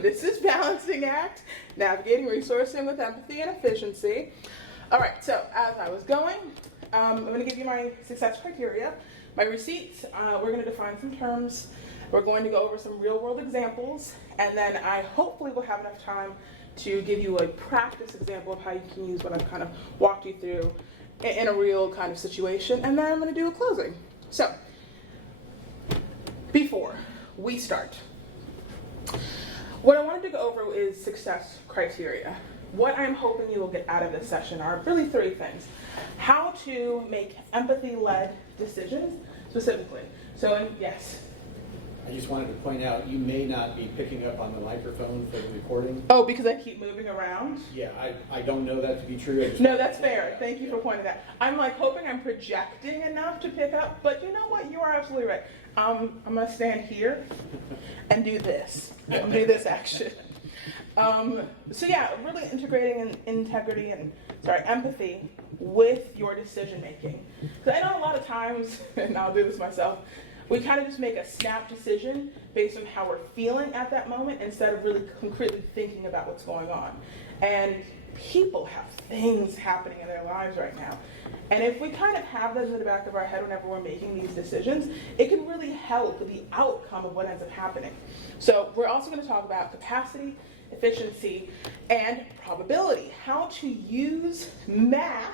This is Balancing Act, Navigating Resourcing with Empathy and Efficiency. All right, so as I was going, I'm going to give you my success criteria, my receipts. We're going to define some terms. We're going to go over some real-world examples, and then I hopefully will have enough time to give you a practice example of how you can use what I've kind of walked you through in a real kind of situation, and then I'm going to do a closing. So, before we start, what I wanted to go over is success criteria. What I'm hoping you will get out of this session are really three things. How to make empathy-led decisions, specifically. So, yes? I just wanted to point out, you may not be picking up on the microphone for the recording. Oh, because I keep moving around? Yeah, I don't know that to be true. No, that's fair. Thank you for pointing that. I'm like hoping I'm projecting enough to pick up, but you know what? You are absolutely right. I'm going to stand here and do this. I'm going to do this action. So yeah, really integrating integrity and, empathy with your decision making. Because I know a lot of times, and I'll do this myself, we kind of just make a snap decision based on how we're feeling at that moment instead of really concretely thinking about what's going on. And people have things happening in their lives right now. And if we kind of have those in the back of our head whenever we're making these decisions, it can really help the outcome of what ends up happening. So we're also going to talk about capacity, efficiency, and probability. How to use math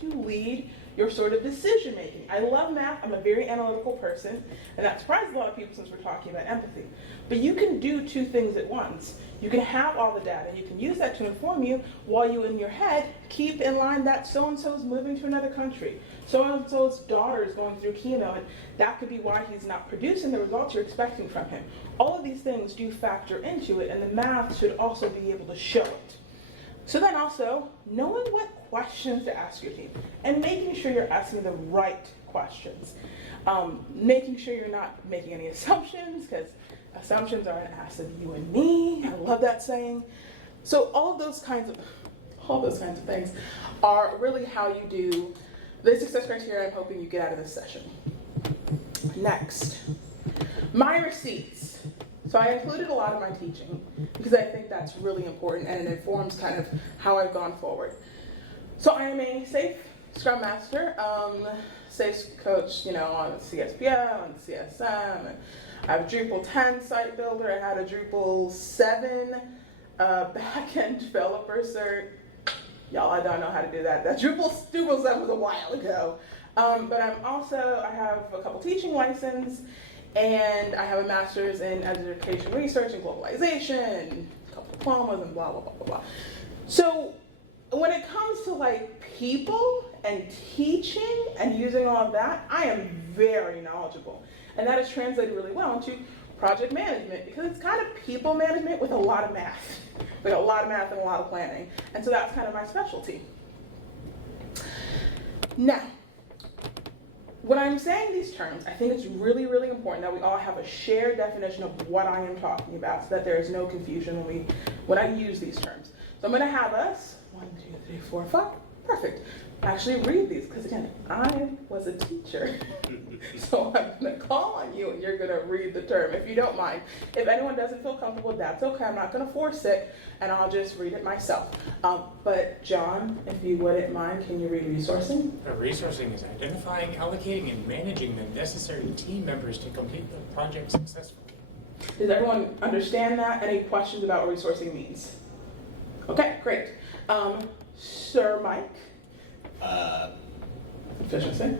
to lead your sort of decision making. I love math. I'm a very analytical person, and that surprises a lot of people since we're talking about empathy. But you can do two things at once. You can have all the data, and you can use that to inform you while you in your head keep in line that so-and-so is moving to another country. So-and-so's daughter is going through chemo, and that could be why he's not producing the results you're expecting from him. All of these things do factor into it, and the math should also be able to show it. So then also, knowing what questions to ask your team and making sure you're asking the right questions. Making sure you're not making any assumptions, because assumptions are an ass of you and me. I love that saying. So all those kinds of things are really how you do the success criteria I'm hoping you get out of this session. Next, my receipts. So I included a lot of my teaching because I think that's really important and it informs kind of how I've gone forward. So I am a SAFe Scrum Master, SAFe coach, on CSPM, on CSM. And I have a Drupal 10 site builder. I had a Drupal 7 backend developer cert. Y'all, I don't know how to do that. That Drupal 7 was a while ago. But I have a couple teaching licenses. And I have a master's in education research and globalization, a couple diplomas and blah, blah, blah, blah, blah. So when it comes to people and teaching and using all of that, I am very knowledgeable. And that is translated really well into project management because it's kind of people management with a lot of math. Like a lot of math and a lot of planning. And so that's kind of my specialty. Now, when I'm saying these terms, I think it's really, really important that we all have a shared definition of what I am talking about so that there is no confusion when I use these terms. So I'm going to have us, 1, 2, 3, 4, 5, perfect, actually read these because again, I was a teacher. So I'm going to call on you and you're going to read the term if you don't mind. If anyone doesn't feel comfortable, that's okay. I'm not going to force it and I'll just read it myself. But John, if you wouldn't mind, can you read resourcing? Resourcing is identifying, allocating, and managing the necessary team members to complete the project successfully. Does everyone understand that? Any questions about what resourcing means? Okay, great. Sir Mike? Efficiency?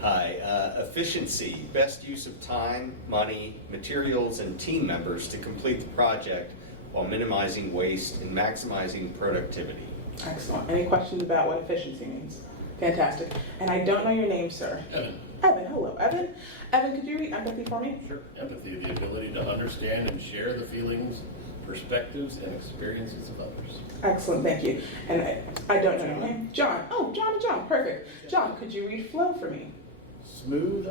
Hi. Efficiency, best use of time, money, materials, and team members to complete the project while minimizing waste and maximizing productivity. Excellent. Any questions about what efficiency means? Fantastic. And I don't know your name, sir. Evan. Evan, hello. Evan, could you read empathy for me? Sure. Empathy, the ability to understand and share the feelings, perspectives, and experiences of others. Excellent, thank you. And I don't know your name. John. Oh, John, perfect. John, could you read flow for me? Smooth,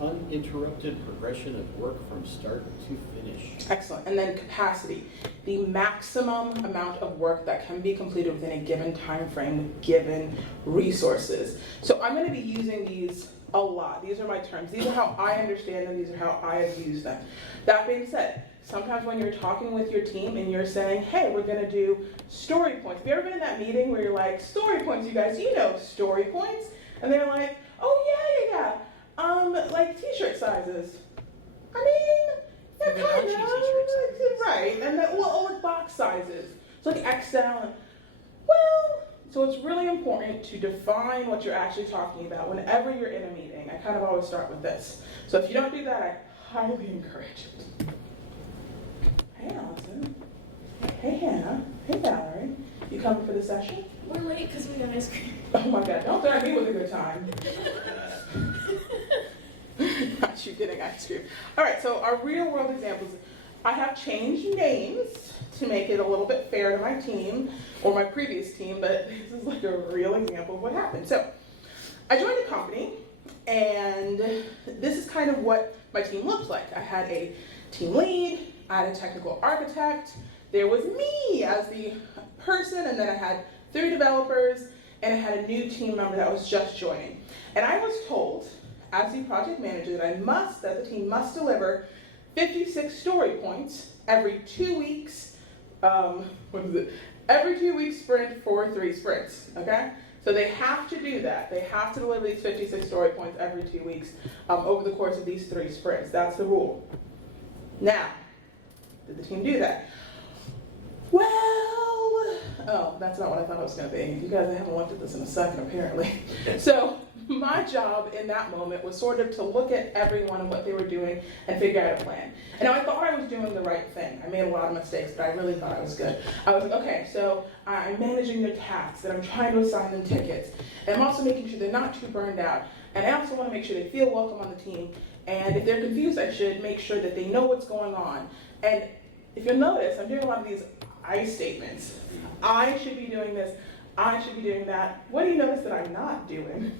uninterrupted progression of work from start to finish. Excellent. And then capacity, the maximum amount of work that can be completed within a given time frame with given resources. So I'm going to be using these a lot. These are my terms. These are how I understand them. These are how I have used them. That being said, sometimes when you're talking with your team and you're saying, hey, we're gonna do story points. Have you ever been in that meeting where you're like, story points, you guys, you know story points? And they're like, oh yeah. Like t-shirt sizes. I mean, they're kind Fibonacci t-shirt of, sizes. right, and then, well, like box sizes. It's like XL, and, well, so it's really important to define what you're actually talking about whenever you're in a meeting. I kind of always start with this. So if you don't do that, I highly encourage it. Hey, Allison. Hey, Hannah. Hey, Valerie. You coming for the session? We're late because we got ice cream. Oh my God, don't threaten me with a good time. Not you getting ice cream. All right, so our real world examples. I have changed names to make it a little bit fair to my team, or my previous team, but this is like a real example of what happened. So I joined a company, and this is kind of what my team looked like. I had a team lead, I had a technical architect, there was me as the person, and then I had 3 developers, and I had a new team member that was just joining. And I was told, as the project manager, that the team must deliver 56 story points every 2 weeks. Every 2 week sprint for 3 sprints, okay? So they have to do that. They have to deliver these 56 story points every 2 weeks over the course of these 3 sprints. That's the rule. Now, did the team do that? Well, oh, that's not what I thought it was going to be. You guys, I haven't looked at this in a second, apparently. So my job in that moment was sort of to look at everyone and what they were doing and figure out a plan. And now I thought I was doing the right thing. I made a lot of mistakes, but I really thought I was good. I was like, okay, so I'm managing their tasks, and I'm trying to assign them tickets. And I'm also making sure they're not too burned out. And I also want to make sure they feel welcome on the team. And if they're confused, I should make sure that they know what's going on. And if you'll notice, I'm doing a lot of these I statements. I should be doing this. I should be doing that. What do you notice that I'm not doing?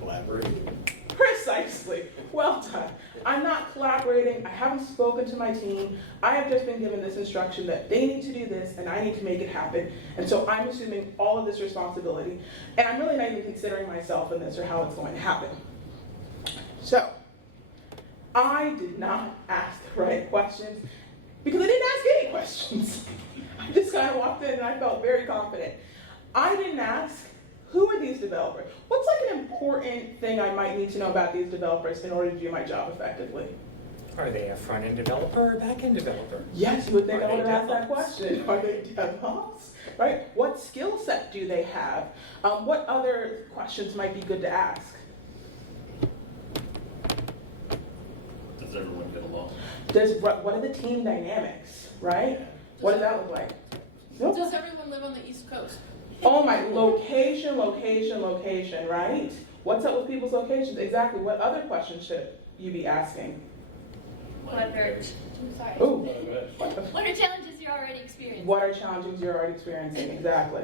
Collaborating. Precisely. Well done. I'm not collaborating. I haven't spoken to my team. I have just been given this instruction that they need to do this and I need to make it happen. And so I'm assuming all of this responsibility. And I'm really not even considering myself in this or how it's going to happen. So, I did not ask the right questions because I didn't ask any questions. I just kind of walked in and I felt very confident. I didn't ask, who are these developers? What's like an important thing I might need to know about these developers in order to do my job effectively? Are they a front-end developer or back-end developer? Yes, you would think Are I would they have asked that DevOps? question. Are they DevOps? Right? What skill set do they have? What other questions might be good to ask? Does everyone get along? What are the team dynamics, right? What does that look like? Nope. Does everyone live on the East Coast? Oh my, location, right? What's up with people's locations? Exactly. What other questions should you be asking? What are, sorry. Ooh. What are challenges you're already experiencing? What are challenges you're already experiencing? Exactly.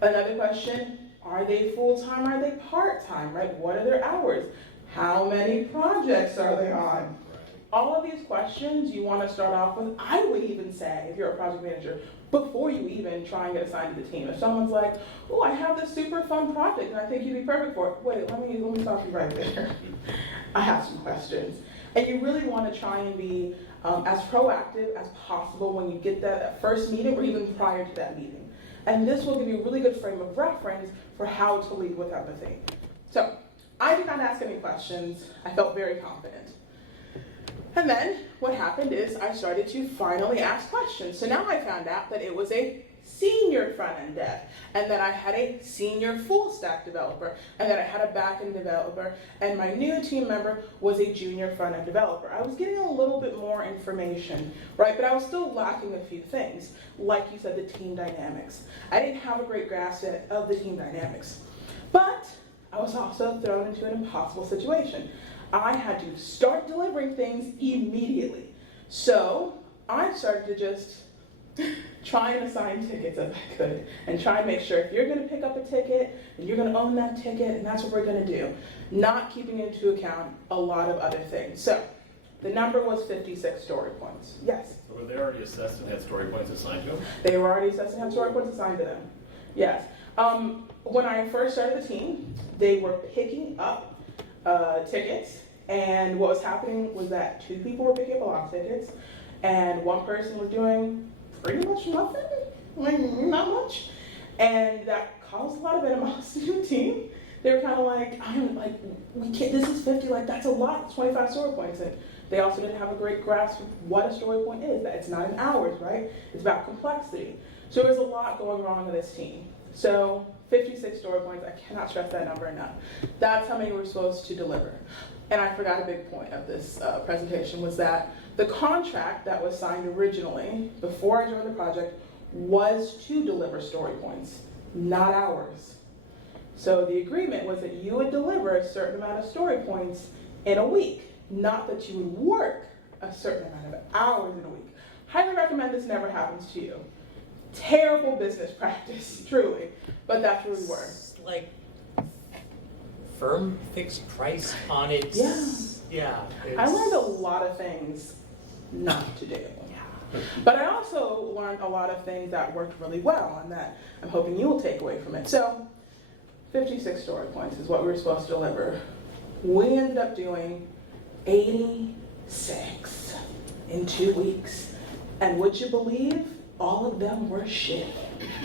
Another question, are they full-time, are they part-time, right? What are their hours? How many projects are they on? All of these questions you want to start off with, I would even say, if you're a project manager, before you even try and get assigned to the team. If someone's like, oh, I have this super fun project and I think you'd be perfect for it. Wait, let me stop you right there. I have some questions. And you really want to try and be as proactive as possible when you get that first meeting or even prior to that meeting. And this will give you a really good frame of reference for how to lead with empathy. So, I did not ask any questions. I felt very confident. And then what happened is I started to finally ask questions. So now I found out that it was a senior front-end dev, and that I had a senior full-stack developer, and that I had a back-end developer, and my new team member was a junior front-end developer. I was getting a little bit more information, right? But I was still lacking a few things. Like you said, the team dynamics. I didn't have a great grasp of the team dynamics. But I was also thrown into an impossible situation. I had to start delivering things immediately. So I started to just try and assign tickets as I could and try and make sure if you're going to pick up a ticket, and you're going to own that ticket, and that's what we're going to do. Not keeping into account a lot of other things. So the number was 56 story points. Yes? So were they already assessed and had story points assigned to them? They were already assessed and had story points assigned to them. Yes. When I first started the team, they were picking up tickets. And what was happening was that 2 people were picking up a lot of tickets, and one person was doing pretty much nothing, like not much, and that caused a lot of animosity in the team. They were kind of like, I'm like, we can't, this is 50, like that's a lot, 25 story points. And they also didn't have a great grasp of what a story point is, that it's not in hours, right? It's about complexity. So there was a lot going wrong with this team. So 56 story points, I cannot stress that number enough. That's how many we're supposed to deliver. And I forgot a big point of this presentation was that the contract that was signed originally, before I joined the project, was to deliver story points, not hours. So the agreement was that you would deliver a certain amount of story points in a week, not that you would work a certain amount of hours in a week. Highly recommend this never happens to you. Terrible business practice, truly, but that's where we were. It's like firm fixed price on it. Yeah. I learned a lot of things not to do. But I also learned a lot of things that worked really well and that I'm hoping you will take away from it. So 56 story points is what we were supposed to deliver. We ended up doing 86 in 2 weeks. And would you believe, all of them were shit.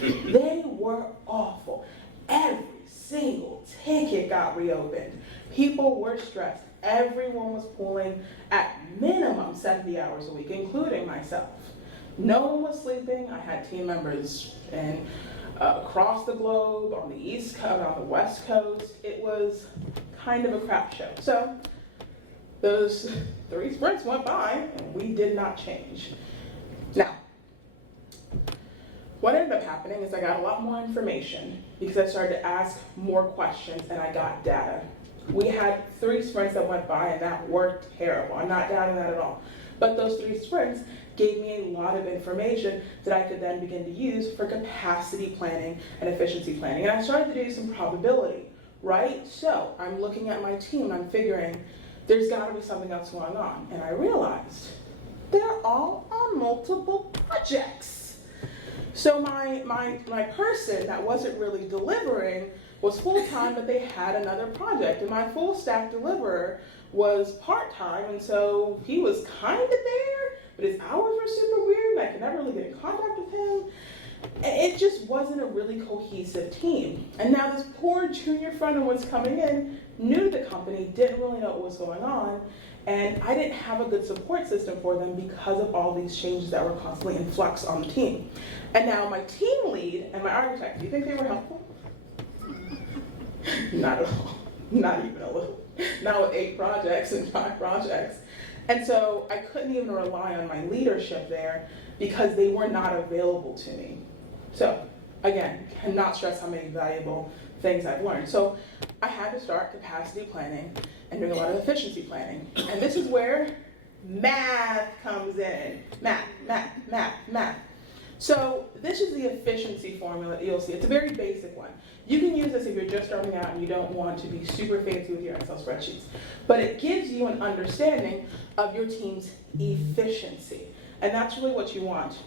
They were awful. Every single ticket got reopened. People were stressed. Everyone was pulling at minimum 70 hours a week, including myself. No one was sleeping. I had team members across the globe, on the East Coast, on the West Coast. It was kind of a crap show. So those 3 sprints went by and we did not change. Now, what ended up happening is I got a lot more information because I started to ask more questions and I got data. We had 3 sprints that went by and that worked terrible. I'm not doubting that at all. But those 3 sprints gave me a lot of information that I could then begin to use for capacity planning and efficiency planning. And I started to do some probability, right? So I'm looking at my team and I'm figuring there's gotta be something else going on. And I realized they're all on multiple projects. So my person that wasn't really delivering was full-time, but they had another project. And my full stack deliverer was part-time, and so he was kind of there, but his hours were super weird, and I could never really get in contact with him. It just wasn't a really cohesive team. And now this poor junior front-end was coming in, new to the company, didn't really know what was going on, and I didn't have a good support system for them because of all these changes that were constantly in flux on the team. And now my team lead and my architect, do you think they were helpful? Not at all, not even a little. Not with 8 projects and 5 projects. And so I couldn't even rely on my leadership there because they were not available to me. So again, cannot stress how many valuable things I've learned. So I had to start capacity planning and doing a lot of efficiency planning. And this is where math comes in. Math. So this is the efficiency formula that you'll see. It's a very basic one. You can use this if you're just starting out and you don't want to be super fancy with your Excel spreadsheets. But it gives you an understanding of your team's efficiency. And that's really what you want.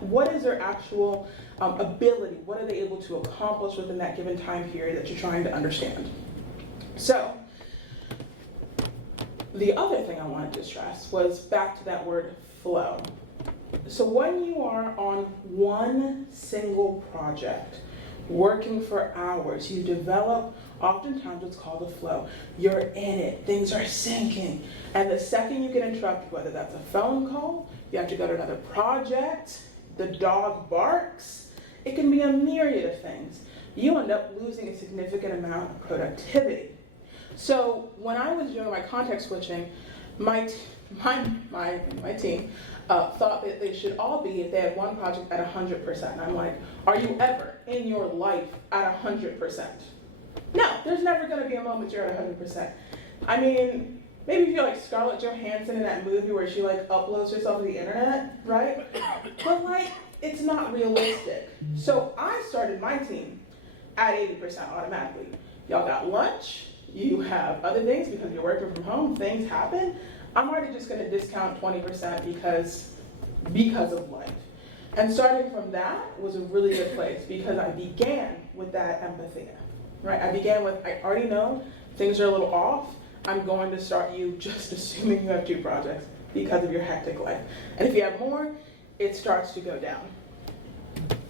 What is their actual ability? What are they able to accomplish within that given time period that you're trying to understand? So the other thing I wanted to stress was back to that word flow. So when you are on one single project, working for hours, you develop oftentimes what's called a flow. You're in it, things are sinking, and the second you get interrupted, whether that's a phone call, you have to go to another project, the dog barks, it can be a myriad of things. You end up losing a significant amount of productivity. So when I was doing my context switching, my team thought that they should all be, if they had one project, at 100%. And I'm like, are you ever in your life at 100%? No, there's never going to be a moment you're at 100%. I mean, maybe if you're like Scarlett Johansson in that movie where she like uploads herself to the internet, right? But like, it's not realistic. So I started my team at 80% automatically. Y'all got lunch, you have other things because you're working from home, things happen. I'm already just going to discount 20% because of life. And starting from that was a really good place because I began with that empathy, right? I began with, I already know things are a little off. I'm going to start you just assuming you have 2 projects. because of your hectic life. And if you have more, it starts to go down.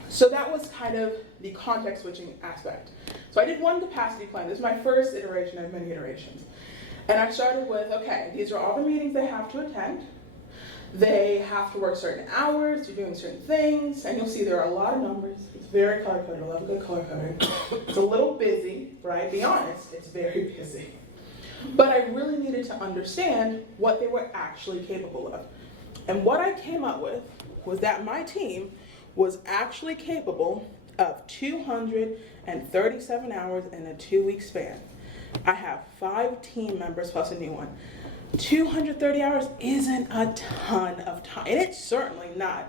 So that was kind of the context switching aspect. So I did one capacity plan. This is my first iteration of many iterations. And I started with, okay, these are all the meetings they have to attend. They have to work certain hours, they're doing certain things, and you'll see there are a lot of numbers. It's very color-coded, I love a good color coding. It's a little busy, right? Be honest, it's very busy. But I really needed to understand what they were actually capable of. And what I came up with was that my team was actually capable of 237 hours in a 2-week span. I have 5 team members plus a new one. 230 hours isn't a ton of time, and it's certainly not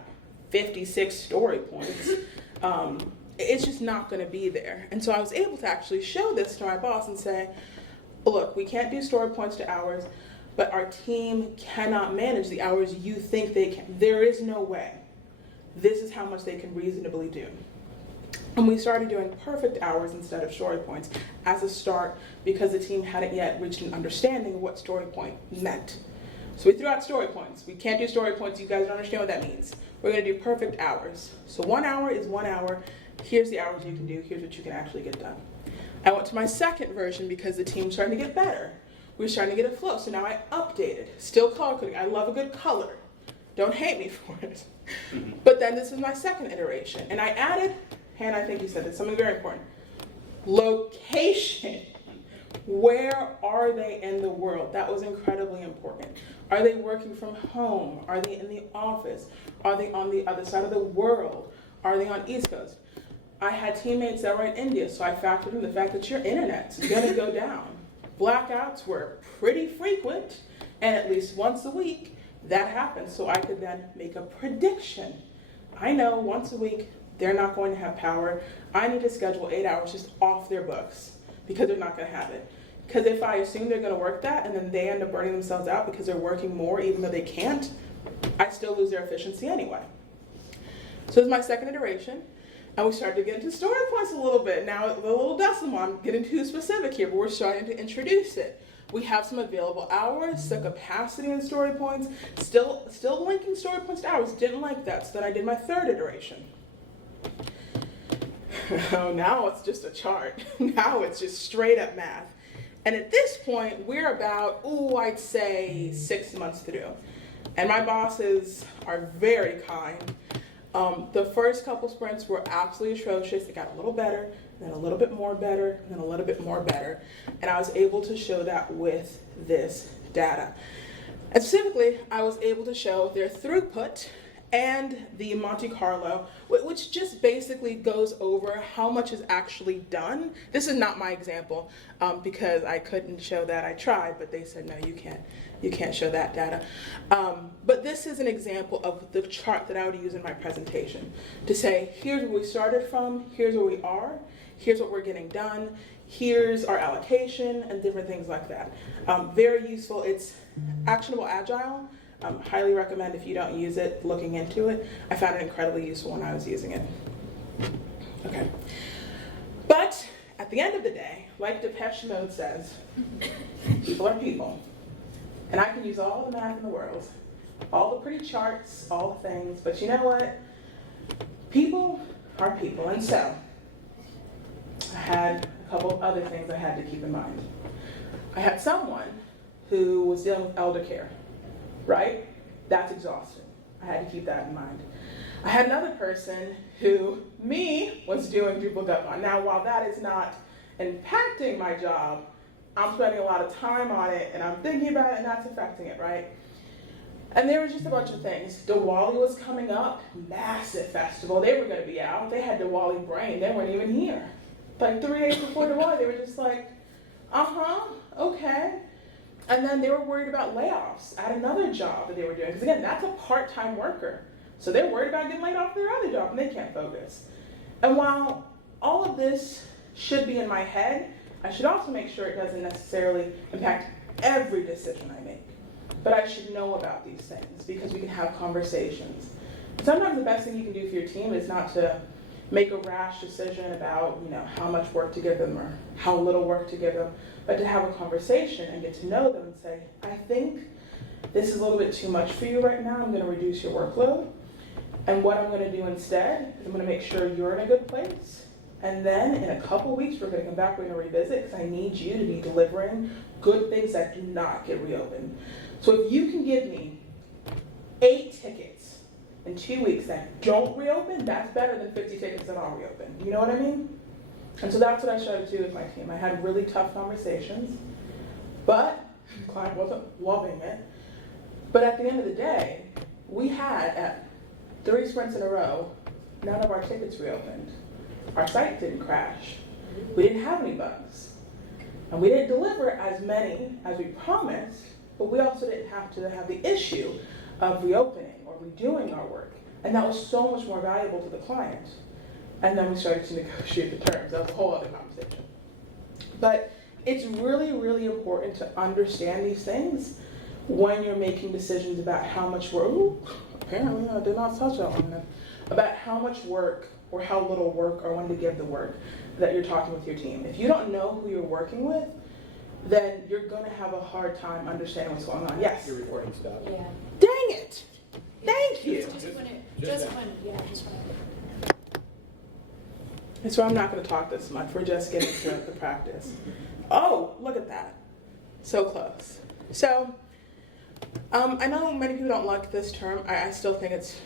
56 story points. It's just not going to be there. And so I was able to actually show this to my boss and say, look, we can't do story points to hours, but our team cannot manage the hours you think they can. There is no way. This is how much they can reasonably do. And we started doing perfect hours instead of story points as a start because the team hadn't yet reached an understanding of what story point meant. So we threw out story points. We can't do story points. You guys don't understand what that means. We're going to do perfect hours. So 1 hour is 1 hour. Here's the hours you can do. Here's what you can actually get done. I went to my second version because the team's starting to get better. We were starting to get a flow. So now I updated. Still color coding. I love a good color. Don't hate me for it. But then this is my second iteration. And I added, Hannah, I think you said this, something very important. Location. Where are they in the world? That was incredibly important. Are they working from home? Are they in the office? Are they on the other side of the world? Are they on East Coast? I had teammates that were in India, so I factored in the fact that your internet's gonna go down. Blackouts were pretty frequent, and at least once a week, that happened. So I could then make a prediction. I know once a week, they're not going to have power. I need to schedule 8 hours just off their books because they're not going to have it. Because if I assume they're going to work that and then they end up burning themselves out because they're working more even though they can't, I still lose their efficiency anyway. So this is my second iteration. And we started to get into story points a little bit. Now the little decimal, I'm getting too specific here, but we're starting to introduce it. We have some available hours, the capacity in story points, still linking story points to hours. Didn't like that, so then I did my third iteration. Oh, now it's just a chart. Now it's just straight up math. And at this point, we're about, I'd say 6 months through. And my bosses are very kind. The first couple sprints were absolutely atrocious. It got a little better, then a little bit more better, and then a little bit more better. And I was able to show that with this data. And specifically, I was able to show their throughput and the Monte Carlo, which just basically goes over how much is actually done. This is not my example because I couldn't show that. I tried, but they said, no, you can't show that data. But this is an example of the chart that I would use in my presentation to say, here's where we started from, here's where we are, here's what we're getting done, here's our allocation, and different things like that. Very useful. It's actionable agile. Highly recommend if you don't use it, looking into it. I found it incredibly useful when I was using it. Okay. But at the end of the day, like Depeche Mode says, people are people. And I can use all the math in the world, all the pretty charts, all the things, but you know what? People are people. And so I had a couple of other things I had to keep in mind. I had someone who was dealing with elder care. Right? That's exhausting. I had to keep that in mind. I had another person who, was doing Drupal Drupal. Now, while that is not impacting my job, I'm spending a lot of time on it, and I'm thinking about it, and that's affecting it, right? And there was just a bunch of things. Diwali was coming up, massive festival. They were going to be out. They had Diwali brain. They weren't even here. Like 3 days before Diwali, they were just like, okay. And then they were worried about layoffs at another job that they were doing. Because again, that's a part-time worker. So they're worried about getting laid off their other job and they can't focus. And while all of this should be in my head, I should also make sure it doesn't necessarily impact every decision I make. But I should know about these things because we can have conversations. Sometimes the best thing you can do for your team is not to make a rash decision about, how much work to give them or how little work to give them, but to have a conversation and get to know them and say, I think this is a little bit too much for you right now, I'm gonna reduce your workload. And what I'm gonna do instead is I'm gonna make sure you're in a good place. And then in a couple weeks, we're gonna come back, we're gonna revisit, because I need you to be delivering good things that do not get reopened. So if you can give me 8 tickets in 2 weeks that don't reopen, that's better than 50 tickets that all reopen. You know what I mean? And so that's what I started to do with my team. I had really tough conversations, but the client wasn't loving it. But at the end of the day, we had at 3 sprints in a row, none of our tickets reopened. Our site didn't crash. We didn't have any bugs. And we didn't deliver as many as we promised, but we also didn't have to have the issue of reopening or redoing our work. And that was so much more valuable to the client. And then we started to negotiate the terms. That was a whole other conversation. But it's really, really important to understand these things when you're making decisions about how much work, apparently I did not touch that one, about how much work or how little work or when to give the work that you're talking with your team. If you don't know who you're working with, then you're gonna have a hard time understanding what's going on. Yes? Your recording stopped. Yeah. Dang it! Thank you! Just when And so I'm not going to talk this much. We're just getting to the practice. Oh, look at that. So close. So I know many people don't like this term. I still think it's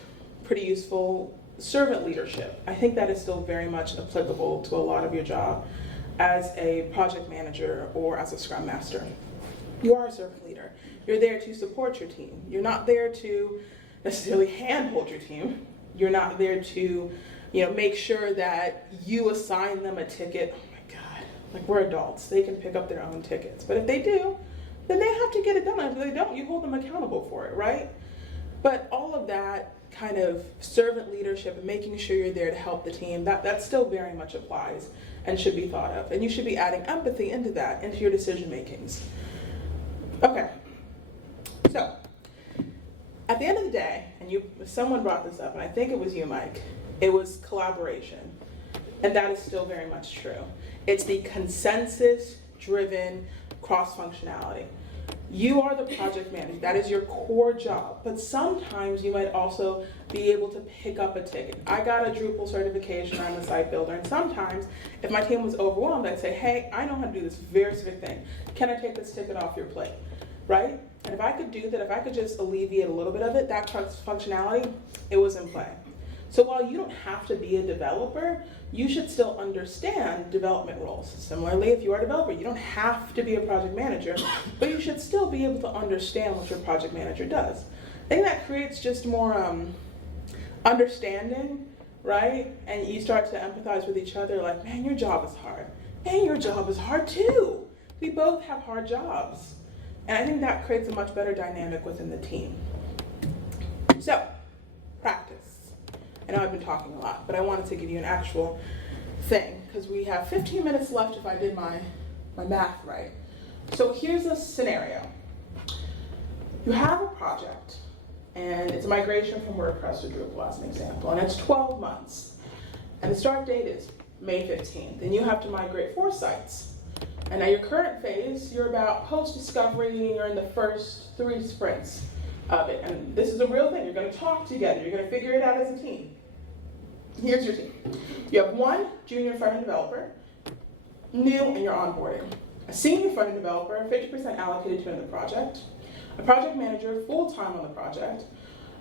pretty useful. Servant leadership. I think that is still very much applicable to a lot of your job as a project manager or as a scrum master. You are a servant leader. You're there to support your team. You're not there to necessarily handhold your team. You're not there to make sure that you assign them a ticket. Oh my God, like we're adults, they can pick up their own tickets. But if they do, then they have to get it done. If they don't, you hold them accountable for it, right? But all of that kind of servant leadership and making sure you're there to help the team, that still very much applies and should be thought of. And you should be adding empathy into that, into your decision makings. Okay, so at the end of the day, and someone brought this up, and I think it was you, Mike, it was collaboration. And that is still very much true. It's the consensus-driven cross-functionality. You are the project manager. That is your core job. But sometimes you might also be able to pick up a ticket. I got a Drupal certification. I'm a site builder. And sometimes if my team was overwhelmed, I'd say, hey, I know how to do this very specific thing. Can I take this ticket off your plate? Right? And if I could do that, if I could just alleviate a little bit of it, that functionality, it was in play. So while you don't have to be a developer, you should still understand development roles. Similarly, if you are a developer, you don't have to be a project manager, but you should still be able to understand what your project manager does. I think that creates just more understanding, right? And you start to empathize with each other like, man, your job is hard. Man, your job is hard too. We both have hard jobs. And I think that creates a much better dynamic within the team. So, practice. I know I've been talking a lot, but I wanted to give you an actual thing because we have 15 minutes left if I did my math right. So here's a scenario. You have a project, and it's a migration from WordPress to Drupal as an example, and it's 12 months. And the start date is May 15th, and you have to migrate 4 sites. And at your current phase, you're about post-discovery, and you're in the first 3 sprints of it. And this is a real thing. You're going to talk together. You're going to figure it out as a team. Here's your team. You have 1 junior front-end developer, new, and you're onboarding. A senior front-end developer, 50% allocated to in the project. A project manager, full-time on the project.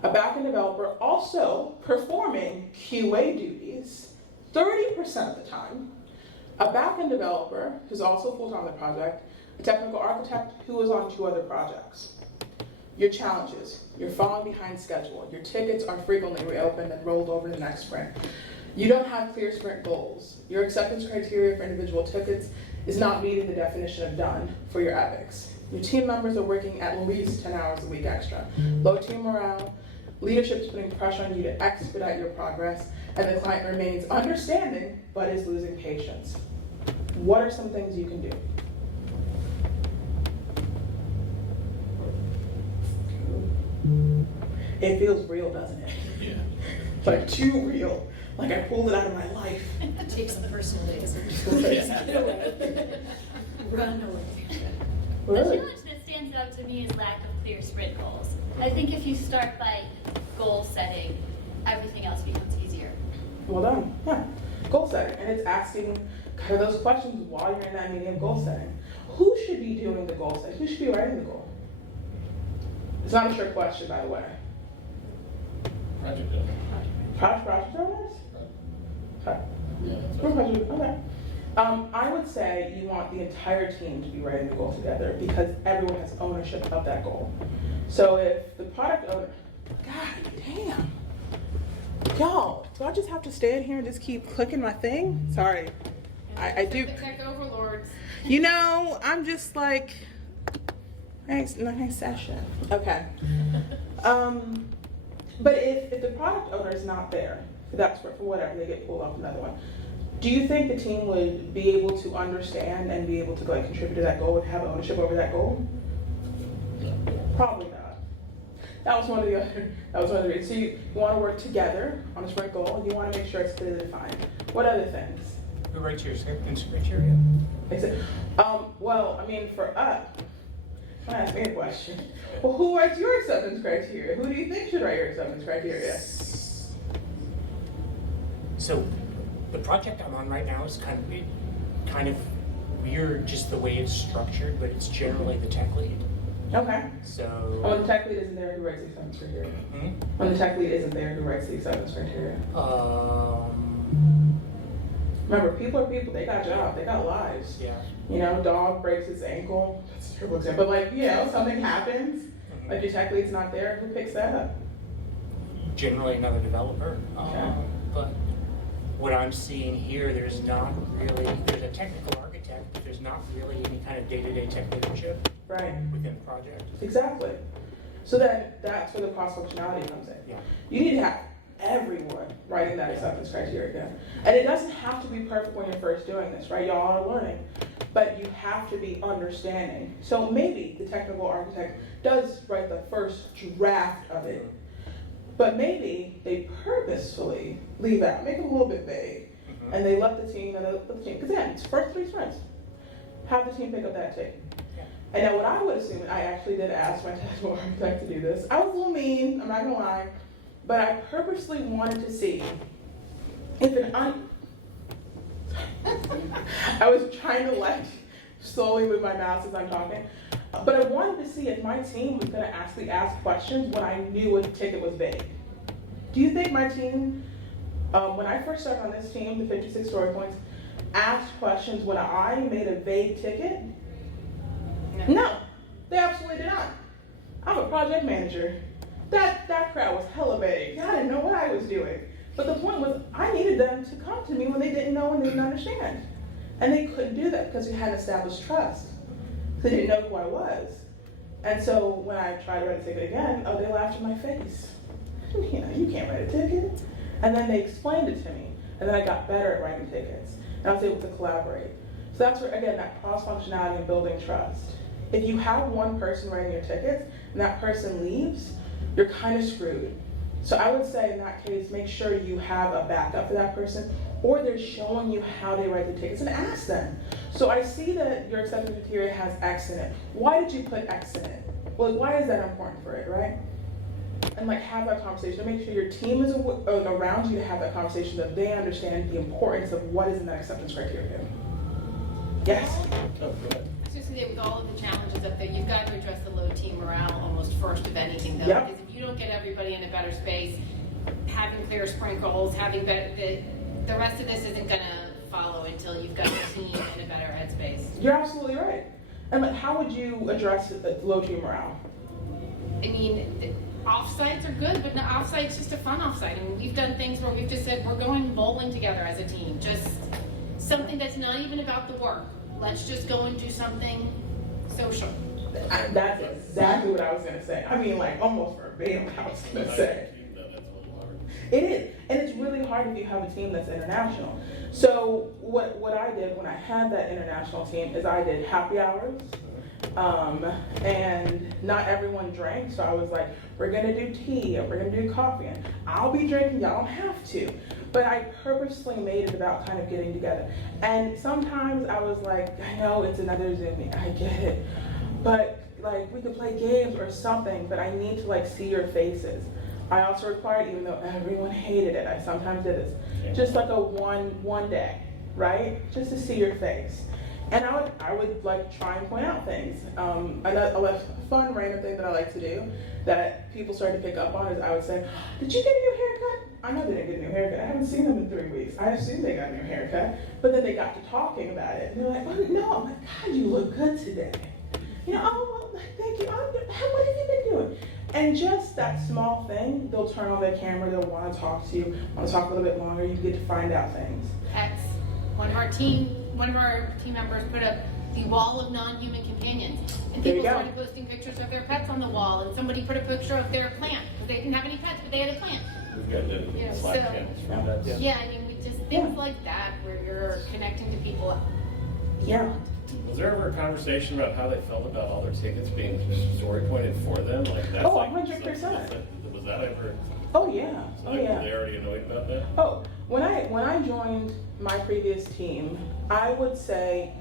A back-end developer, also performing QA duties, 30% of the time. A back-end developer, who's also full-time on the project. A technical architect who is on 2 other projects. Your challenges, you're falling behind schedule. Your tickets are frequently reopened and rolled over to the next sprint. You don't have clear sprint goals. Your acceptance criteria for individual tickets is not meeting the definition of done for your epics. Your team members are working at least 10 hours a week extra. Low team morale, leadership is putting pressure on you to expedite your progress, and the client remains understanding but is losing patience. What are some things you can do? It feels real, doesn't it? Yeah. Like too real. Like I pulled it out of my life. Take some personal days. Yeah. Run away. The Really? challenge that stands out to me is lack of clear sprint goals. I think if you start by goal setting, everything else becomes easier. Well done. Yeah. Goal setting. And it's asking kind of those questions while you're in that meeting of goal setting. Who should be doing the goal setting? Who should be writing the goal? It's not a trick question, by the way. Project owner. Project owners? Okay. Yeah, that's We're what- project- okay. I would say you want the entire team to be writing the goal together because everyone has ownership of that goal. So if the product owner, God damn. Y'all, do I just have to stand here and just keep clicking my thing? Sorry. I do. The tech overlords. You know, I'm just like, nice session. Okay. But if the product owner is not there, that's for whatever, they get pulled off another one. Do you think the team would be able to understand and be able to like contribute to that goal and have ownership over that goal? Probably not. That was one of the reasons. So you want to work together on a sprint goal and you want to make sure it's clearly defined. What other things? Who writes your acceptance criteria? Well, I mean, for us, don't ask me a question. Well, who writes your acceptance criteria? Who do you think should write your acceptance criteria? So, the project I'm on right now is kind of weird, just the way it's structured, but it's generally the tech lead. Okay. So. When the tech lead isn't there, who writes the acceptance criteria? Hmm? When the tech lead isn't there, who writes the acceptance criteria? Remember, people are people. They got jobs. They got lives. Yeah. You know, dog breaks its ankle. That's a terrible example. But like, you know, something happens. Like your tech lead's not there. Who picks that up? Generally another developer. Okay. But what I'm seeing here, there's a technical architect, but there's not really any kind of day-to-day tech leadership Right. within the project. Exactly. So then that's where the cross-functionality comes in. Yeah. You need to have everyone writing that acceptance criteria. And it doesn't have to be perfect when you're first doing this, right? Y'all are learning. But you have to be understanding. So maybe the technical architect does write the first draft of it. But maybe they purposefully leave out, make it a little bit vague. And they let the team, because again, it's first 3 sprints. Have the team pick up that tape. And now what I would assume, and I actually did ask my technical architect to do this. I was a little mean, I'm not gonna lie, but I purposely wanted to see if I was trying to like slowly move my mouth as I'm talking, but I wanted to see if my team was gonna actually ask questions when I knew a ticket was vague. Do you think my team, when I first started on this team, the 56 story points, asked questions when I made a vague ticket? No, they absolutely did not. I'm a project manager. That crowd was hella vague. I didn't know what I was doing. But the point was, I needed them to come to me when they didn't know and didn't understand. And they couldn't do that because we hadn't established trust. They didn't know who I was. And so when I tried to write a ticket again, oh, they laughed in my face. You know, you can't write a ticket. And then they explained it to me. And then I got better at writing tickets. And I was able to collaborate. So that's where, again, that cross-functionality and building trust. If you have one person writing your tickets and that person leaves, you're kind of screwed. So I would say in that case, make sure you have a backup for that person, or they're showing you how they write the tickets, and ask them. So I see that your acceptance criteria has X in it. Why did you put X in it? Well, why is that important for it, right? And like have that conversation. Make sure your team is around you to have that conversation, that they understand the importance of what is in that acceptance criteria. Yes? Oh, go ahead. I was just gonna say, with all of the challenges up there, you've got to address the low team morale almost first of anything though. Yep. Because if you don't get everybody in a better space, having clear sprint goals, having better, the rest of this isn't gonna follow until you've got the team in a better headspace. You're absolutely right. And like, how would you address low team morale? I mean, offsites are good, but no, offsite's just a fun offsite. I mean, we've done things where we've just said, we're going bowling together as a team. Just something that's not even about the work. Let's just go and do something social. That's exactly what I was gonna say. I mean, like almost verbatim what I was gonna say. That's a little hard. It is, and it's really hard if you have a team that's international. So what I did when I had that international team is I did happy hours, and not everyone drank. So I was like, we're gonna do tea, or we're gonna do coffee, and I'll be drinking, y'all don't have to. But I purposely made it about kind of getting together. And sometimes I was like, I know it's another Zoom meeting, I get it. But like, we could play games or something, but I need to like see your faces. I also required, even though everyone hated it, I sometimes did this, just like a one day, right? Just to see your face. And I would like try and point out things. A fun random thing that I like to do that people started to pick up on is I would say, did you get a new haircut? I know they didn't get a new haircut. I haven't seen them in 3 weeks. I assume they got a new haircut. But then they got to talking about it. And they're like, oh no, I'm like, God, you look good today. You know, oh, well, thank you. What have you been doing? And just that small thing, they'll turn on their camera, they'll want to talk to you, want to talk a little bit longer, you get to find out things. One of our team members put up the wall of non-human companions. And There you people go. started posting pictures of their pets on the wall, and somebody put a picture of their plant, because they didn't have any pets, but they had a plant. We've got the Yeah, Slack so- channels for that. Yeah, I mean, we just, things like that, where you're connecting to people. Yeah. Was there ever a conversation about how they felt about all their tickets being story pointed for them? Like that's Oh, like 100%. Was that ever? Oh yeah. Oh Like, yeah. were they already annoyed about that? Oh, when I joined my previous team, I would say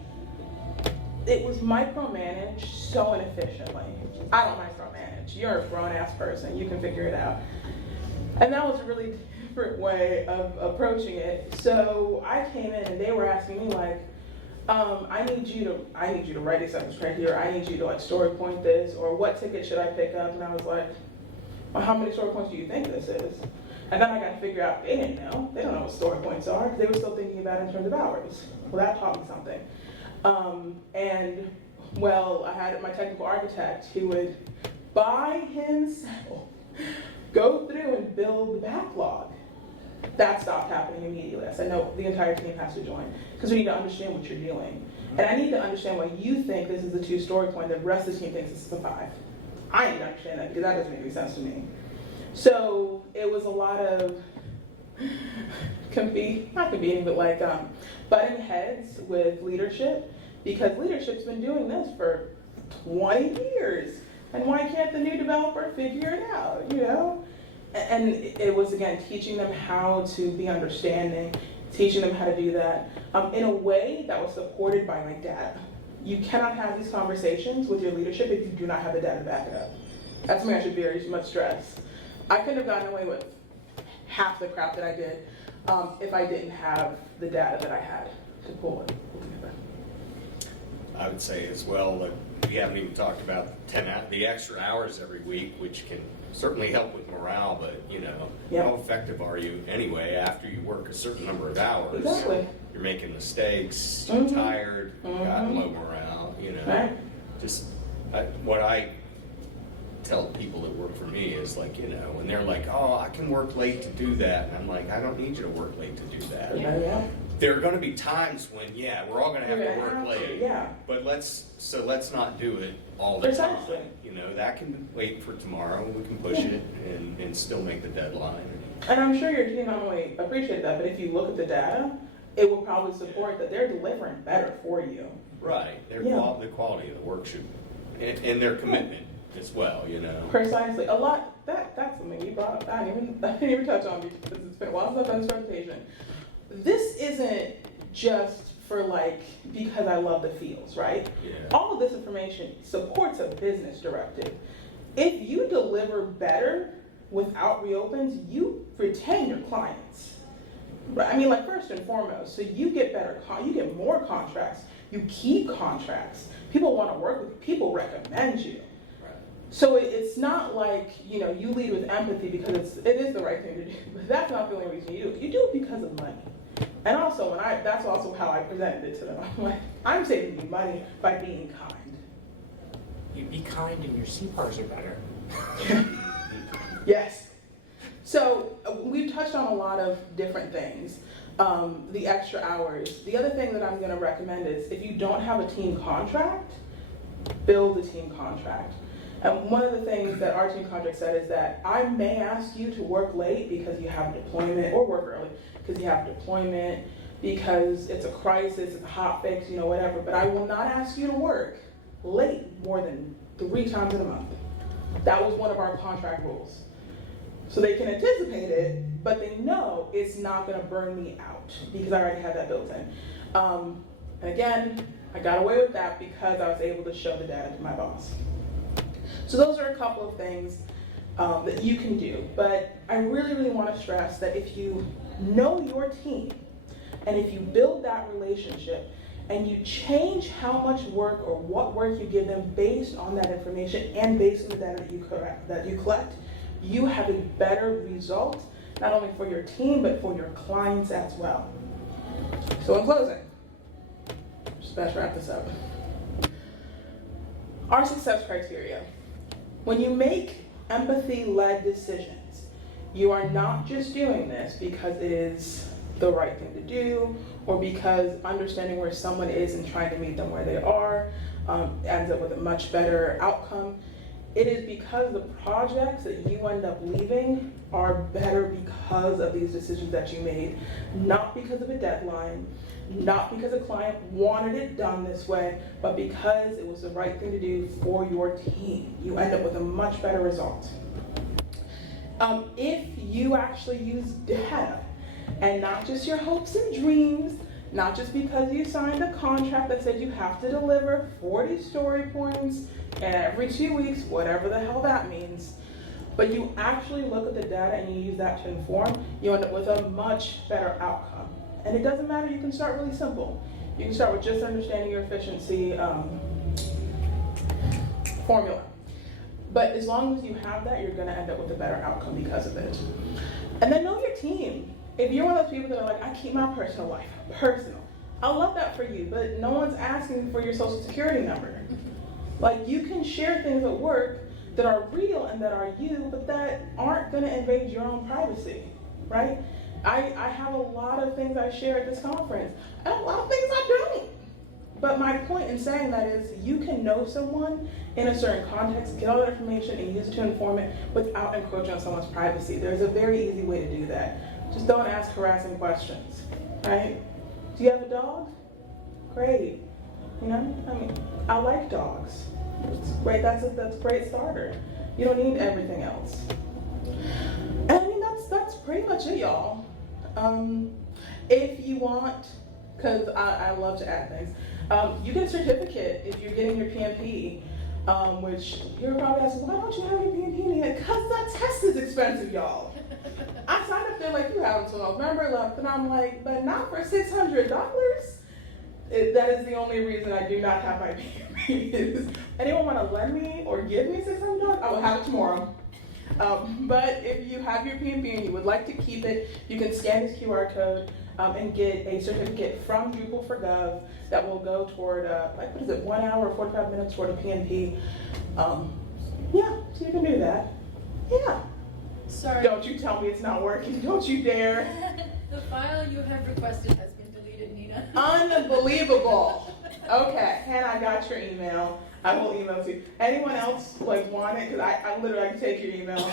it was micromanaged so inefficiently. I don't micromanage. You're a grown ass person. You can figure it out. And that was a really different way of approaching it. So I came in and they were asking me like, I need you to write these up right here. I need you to like story point this, or what ticket should I pick up? And I was like, well, how many story points do you think this is? And then I got to figure out they didn't know. They don't know what story points are because they were still thinking about it in terms of hours. Well, that taught me something. And well, I had my technical architect who would by himself go through and build the backlog. That stopped happening immediately. I said, no, the entire team has to join because we need to understand what you're doing. And I need to understand why you think this is a 2 story point, the rest of the team thinks this is a 5. I need to understand that because that doesn't make any sense to me. So it was a lot of not competing, but like butting heads with leadership because leadership's been doing this for 20 years. And why can't the new developer figure it out, you know? And it was, again, teaching them how to be understanding, teaching them how to do that in a way that was supported by my data. You cannot have these conversations with your leadership if you do not have the data to back it up. That's something I should very much stress. I couldn't have gotten away with half the crap that I did if I didn't have the data that I had to pull it together. I would say as well, like, we haven't even talked about the extra hours every week, which can certainly help with morale, but you know, Yep. how effective are you anyway after you work a certain number of hours? Exactly. You're making mistakes, you're Mhm. tired, you've got Mhm. low morale, you know. Right. Just what I tell people that work for me is like, you know, when they're like, oh, I can work late to do that. And I'm like, I don't need you to work late to do that. Yeah. There are going to be times when, yeah, we're all going to have You're to gonna work have to, late. yeah. But let's not do it all the Precisely. time. You know, that can wait for tomorrow. We can push it and still make the deadline. And I'm sure your team not only appreciate that, but if you look at the data, it will probably support that they're delivering better for you. Right. Yeah. The quality of the work should, and their commitment as well, you know. Precisely. A lot, that's something you brought up. I didn't even touch on because it's been a while since I've done this presentation. This isn't just for like, because I love the feels, right? Yeah. All of this information supports a business directive. If you deliver better without reopens, you retain your clients. Right? I mean, like first and foremost, so you get better, you get more contracts, you keep contracts. People want to work with you, people recommend you. So it's not like, you know, you lead with empathy because it is the right thing to do, but that's not the only reason you do it. You do it because of money. And also, that's also how I presented it to them. I'm like, I'm saving you money by being kind. You be kind and your CPARs are better. Yes. So we've touched on a lot of different things. The extra hours. The other thing that I'm going to recommend is if you don't have a team contract, build a team contract. And one of the things that our team contract said is that I may ask you to work late because you have a deployment, or work early because you have a deployment, because it's a crisis, it's a hot fix, you know, whatever. But I will not ask you to work late more than 3 times in a month. That was one of our contract rules. So they can anticipate it, but they know it's not going to burn me out because I already have that built in. And again, I got away with that because I was able to show the data to my boss. So those are a couple of things that you can do. But I really, really want to stress that if you know your team and if you build that relationship and you change how much work or what work you give them based on that information and based on the data that you collect, you have a better result, not only for your team, but for your clients as well. So in closing, just best wrap this up. Our success criteria. When you make empathy-led decisions, you are not just doing this because it is the right thing to do, or because understanding where someone is and trying to meet them where they are ends up with a much better outcome. It is because the projects that you end up leaving are better because of these decisions that you made, not because of a deadline, not because a client wanted it done this way, but because it was the right thing to do for your team. You end up with a much better result. If you actually use data, and not just your hopes and dreams, not just because you signed a contract that said you have to deliver 40 story points every 2 weeks, whatever the hell that means, but you actually look at the data and you use that to inform, you end up with a much better outcome. And it doesn't matter, you can start really simple. You can start with just understanding your efficiency formula. But as long as you have that, you're gonna end up with a better outcome because of it. And then know your team. If you're one of those people that are like, I keep my personal life personal, I love that for you, but no one's asking for your social security number. Like, you can share things at work that are real and that are you, but that aren't gonna invade your own privacy, right? I have a lot of things I share at this conference, and a lot of things I don't. But my point in saying that is you can know someone in a certain context, get all that information and use it to inform it without encroaching on someone's privacy. There's a very easy way to do that. Just don't ask harassing questions, right? Do you have a dog? Great. You know, I mean, I like dogs. It's great. That's a great starter. You don't need everything else. And I mean, that's pretty much it, y'all. If you want, because I love to add things, you get a certificate if you're getting your PMP, which you're probably asking, why don't you have your PMP yet? Because that test is expensive, y'all. I signed up there like, you have until November 11th, and I'm like, but not for $600. That is the only reason I do not have my PMP. Anyone want to lend me or give me $600? I will have it tomorrow. But if you have your PMP and you would like to keep it, you can scan this QR code and get a certificate from Drupal for Gov that will go toward, 1 hour or 45 minutes toward a PMP. Yeah, so you can do that. Yeah. Sorry. Don't you tell me it's not working. Don't you dare. The file you have requested has been deleted, Nina. Unbelievable. Okay, Hannah, I got your email. I will email to you. Anyone else want it? Because I literally can take your email.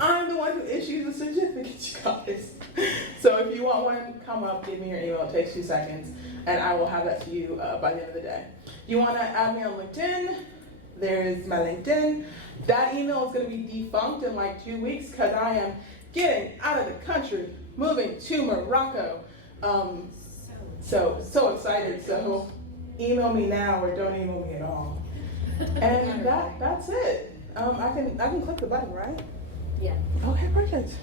I'm the one who issues the certificates, you guys. So if you want one, come up, give me your email. It takes 2 seconds, and I will have that to you by the end of the day. You want to add me on LinkedIn? There's my LinkedIn. That email is going to be defunct in like 2 weeks because I am getting out of the country, moving to Morocco. So excited. So email me now or don't email me at all. And that's it. I can click the button, right? Yeah. Okay, perfect.